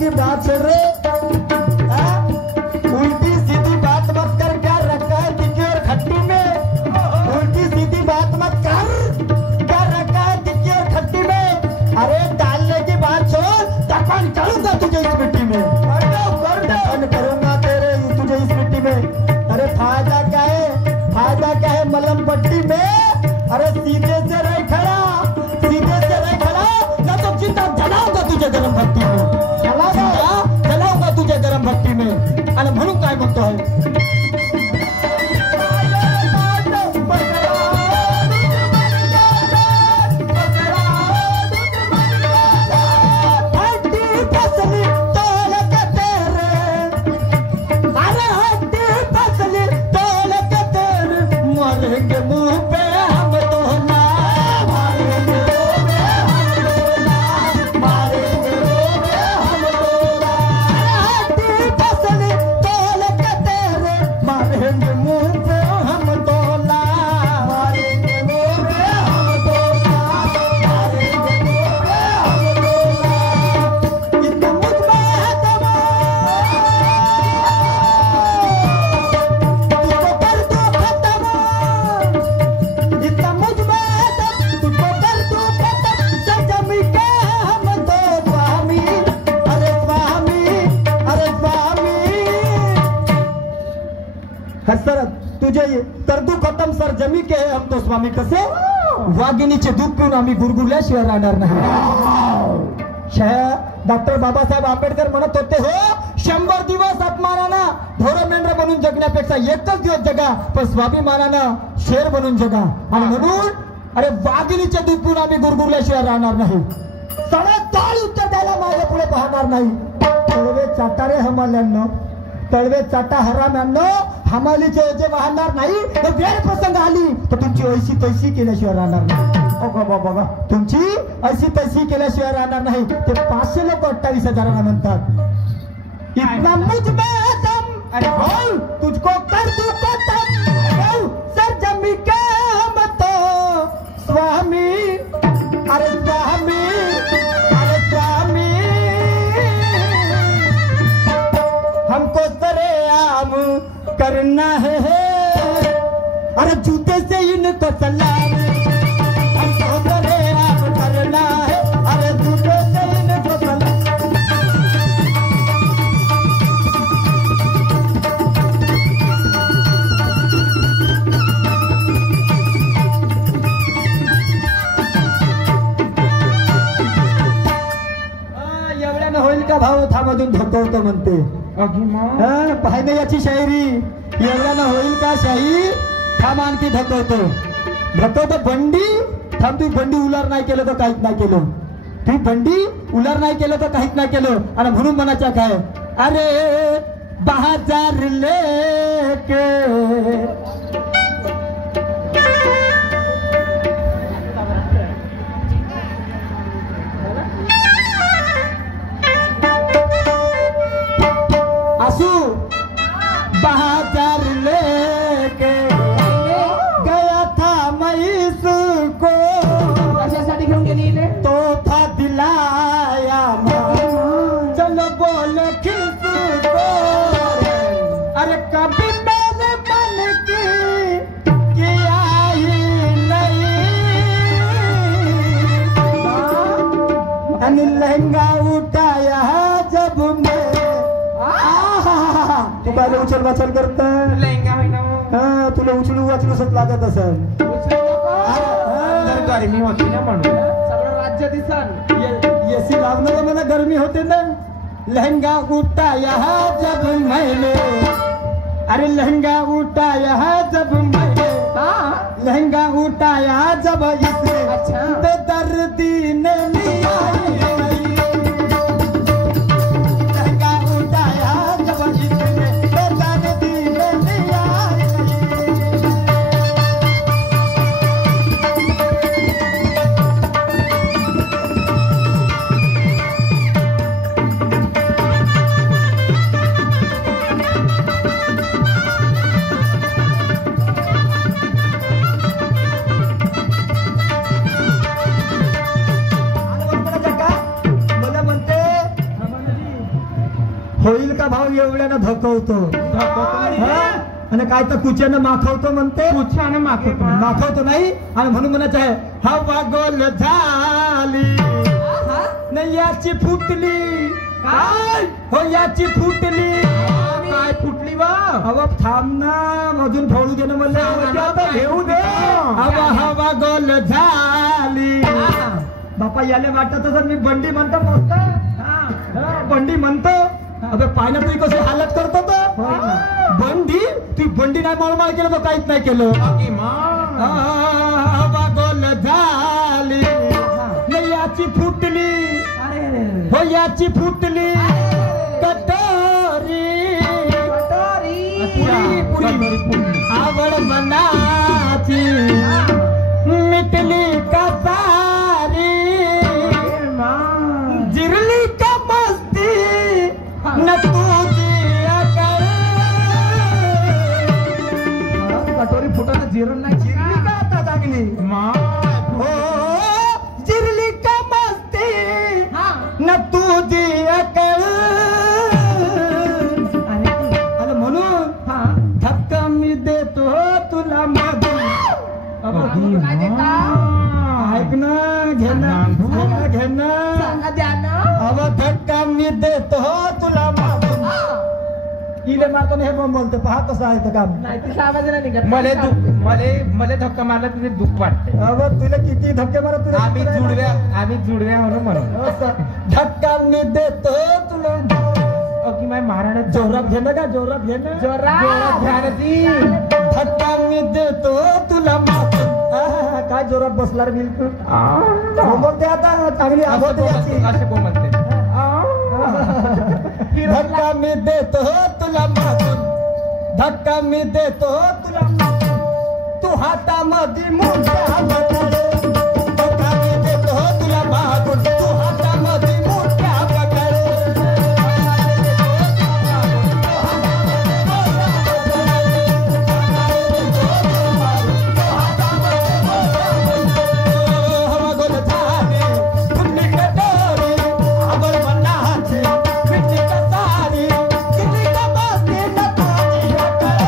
की बात छोड़ रे, उल्टी सीधी बात मत कर। क्या रखा है टिक्की और खट्टी में? उल्टी सीधी बात मत कर। क्या रखा है टिक्की और खट्टी में? अरे डालने की बात छोड़, दफन करूंगा तुझे इस मिट्टी में। दफन करूंगा तेरे तुझे इस मिट्टी में। अरे फायदा क्या है, फायदा क्या है मलम पट्टी में? अरे सीधे से रह खड़ा, सीधे से रह खड़ा, ना तो चिंता जलाऊंगा तुझे गरम भट्टी में। जलाऊंगा तुझे गरम भट्टी में। आणि म्हणून काय म्हणतोय, तुझे तरदू खतम सर जमी के हम तो स्वामी कसे वाघिणीचे दूध पिऊन आम्ही गुरगुरल्याशिवाय राहणार नाही। डॉक्टर बाबासाहेब आंबेडकर म्हणत होते, हो 100 दिवस अपमानानं ढोर मेंढर बनून जगण्यापेक्षा एकच दिवस जगा, पण स्वाभिमानानं शेर बनून जगा। आणि म्हणून अरे वाघिणीचे दूध पिऊन आम्ही गुरगुरल्याशिवाय राहणार नाही। सगळे ताळ उत्तर द्यायला माझ्या पुढे पाहणार नाही। तळवे चाटारे हमाल्यांनो, तळवे चाटा हराम्यांनो, हमालीचे जे वाहणार नाही तर वेळ प्रसंग आली तर तुमची ऐशी तैशी केल्याशिवाय राहणार नाही। बघा तुमची ऐशी तैशी केल्याशिवाय राहणार नाही। ते 500 लोक 28,000 म्हणतात। इतना मुझ में दम, अरे बोल तुझको कर दूं खत्म, सर जमी के हम तो स्वामी, अरे स्वामी, अरे स्वामी, हमको सरेआम करना है, अरे जूते से इनको सलाम, हमको सरेआम करना है, अरे जूते से इनको सलाम। एवढ्यानं होईल का भाऊ? थांबून धोकवतो म्हणते। पाहिजे याची शायरी, एवढ्यानं होईल का शाही? थांब आणखी धकवतो बंडी। थांब, तू बंडी उलार नाही केलं तर काहीच नाही केलं, तू बंडी उलार नाही केलं तर काहीच नाही केलं। आणि म्हणून म्हणायचं काय, अरे बाजार लेके बाजार लेके गया था मैं इसको, कशासाठी घेऊन गेली? तोहफा दिलाया चलो बोलो किसको, अरे कभी मैंने मन की किया ही नहीं, आणि लहंगा उठाया जब मैं, तू काय उचल वाचल करत? तुला उचलू वाचलूच लागत असेल। गरमी होती ना म्हणून सगळं राज्य दिसन एसी लावणं मला गरमी होते ना। लहंगा उठाया जब मैंने, अरे लहंगा उठाया जब मैंने, लहंगा उठाया जब इसने, बेदर्दी ने लिया, लहंगा उठाया जब इसने, बेदर्दी ने लिया। होईल का भाऊ एवढ्यानं धकवतो आणि काय तर कुच्यानं माखवतो म्हणते कुच्यानं माखवतो नाही आणि म्हणून म्हणायचं आहे हवा गोल झाली नाही याची फुटली काय हो याची फुटली काय फुटली बा हवा थांब ना अजून फोडू दे ना मला घेऊ दे हवा हवा गोल झाली बापा याले वाटत जर मी बंडी म्हणतो मस्त बंडी म्हणतो अबे पाहिलं तुम्ही कसे हालत करतो तो बंडी ती बंडी नाही मळमळ केलं तर काहीच नाही केलं हवा गोल झाली नाही याची फुटली हो याची फुटली कटोरी आवड मनाची मिटली का सारी जिरली का मस्ती न तुझी अकल कटोरी फुटायला जिरण नाही जिरली का आता जागली हो जिरली का मस्ती न तुझी अकल आणि म्हणून धक्का मी देतो तुला मागून ऐक ना घेणं अव धक्का मी देतो तुला मागून इले मारतो हे पण बोलतो पहा कसं आहे ते काम मला धक्का मारला तुझे दुःख वाटते अव तुला किती धक्के मारत तुला आम्ही जुडव्या म्हणून धक्का मी देतो तुला अगदी माय महाराज जोरात घेणं का जोरात घेणं धक्का मी देतो तुला मागून काय जोरात बसला रे बिलकुल बोलते आता चांगली आवाज याची असे बोलते धक्का मी देतो तुला मागून धक्का मी देतो तुला मागून तू हातामध्ये मोठ्या पकड धक्का मी देतो तुला मागून तू हातामध्ये मोठ्या पकड हवा गोल झाली फुटली कटोरी आवड मनाची मिटली का सारी किल्ली का मस्ती न तुझी अकल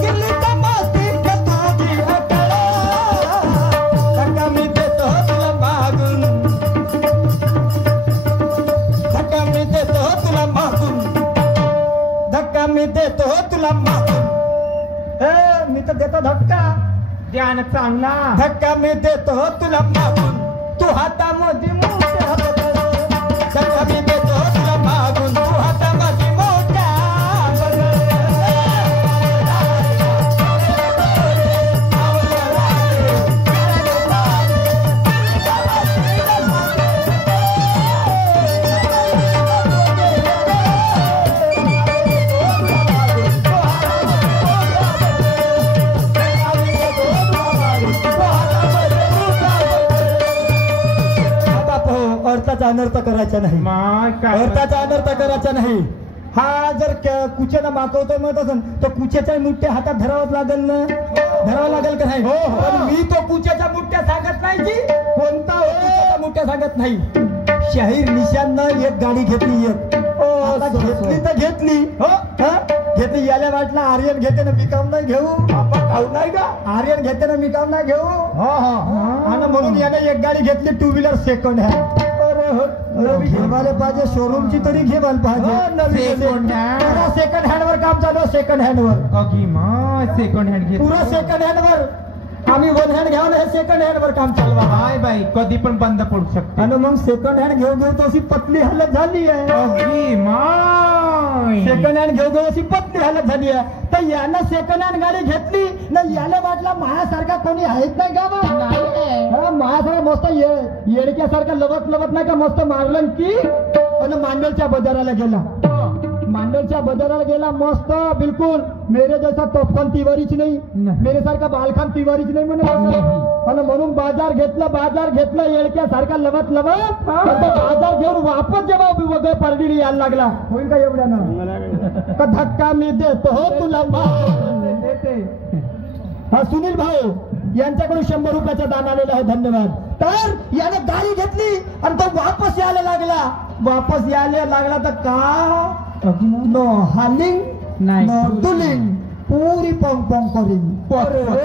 किल्ली का मस्ती न तुझी अकल धक्का मी देतो तुला मागून धक्का मी देतो तुला मागून धक्का मी देतो तुला मागून मी तर देतो धक्का ध्यान चांगला धक्का मी देतो तुला मागून तू हातामध्ये मोठ्या पकड धक्का मी देतो तुला मागून तू हातामध्ये मोठ्या अर्थाचा अनर्थ करायचा नाही अर्थाचा अनर्थ करायचा नाही हा जर कुचेला मागवतो मग असेल तर कुचेच्या मुठ्या हातात धरावं लागेल ना धरावं लागेल का नाही पण मी तो कुचेच्या मुठ्या सांगत नाही की कोणता कुचेच्या मुठ्या सांगत नाही शाहीर निशांनं एक गाडी घेतली आता घेतली तर घेतली घेतली याला वाटलं आर्यन घेते ना मी काम नाही घेऊ खाऊ नाही का आर्यन घेते ना मी काम नाही घेऊ आणि म्हणून याने एक गाडी घेतली टू व्हीलर सेकंड हँड घेवायला पाहिजे शोरूमची तरी घेवायला पाहिजे सेकंड हँड वर काम चालू सेकंड हँड वर सेकंड हँड पुरा सेकंड हँड वर आम्ही वन हँड घ्यावं हे सेकंड हँड वर काम चालवा हाय बाई कधी पण बंद पडू शकते आणि मग सेकंड हँड घेऊ घेऊ तो अशी पतली हालत झाली आहे सेकंड हँड घेऊ घेऊ अशी पतली हालत झाली आहे तर यानं सेकंड हँड गाडी घेतली ना याला वाटला माझ्यासारखा कोणी आहेत नाही का माझ्यासारखा मस्त येडक्यासारखा लवत लवत नाही का मस्त मारलं की आणि मांडलच्या बाजाराला गेला मांडलच्या बाजाराला गेला मस्त बिलकुल मेरे जैसा तोफखान तिवारीच नाही मेरे सारखा बालखान तिवारीच नाही म्हणून बाजार घेतलं येडक्यासारखा लवत लवत बाजार घेऊन वापस जेव्हा वगैरे परडीला यायला लागला होईल का एवढ्यानं का धक्का मी देतो हो तुला हा सुनील भाऊ यांच्याकडून 100 रुपयाचा दान आलेला आहे धन्यवाद तर याने गाडी घेतली आणि तो वापस यायला लागला वापस यायला लागला तर का अगं नो हालिंग नाही. नो तुलिंग पुरी पोंग पोंग करीन पोत, पोत.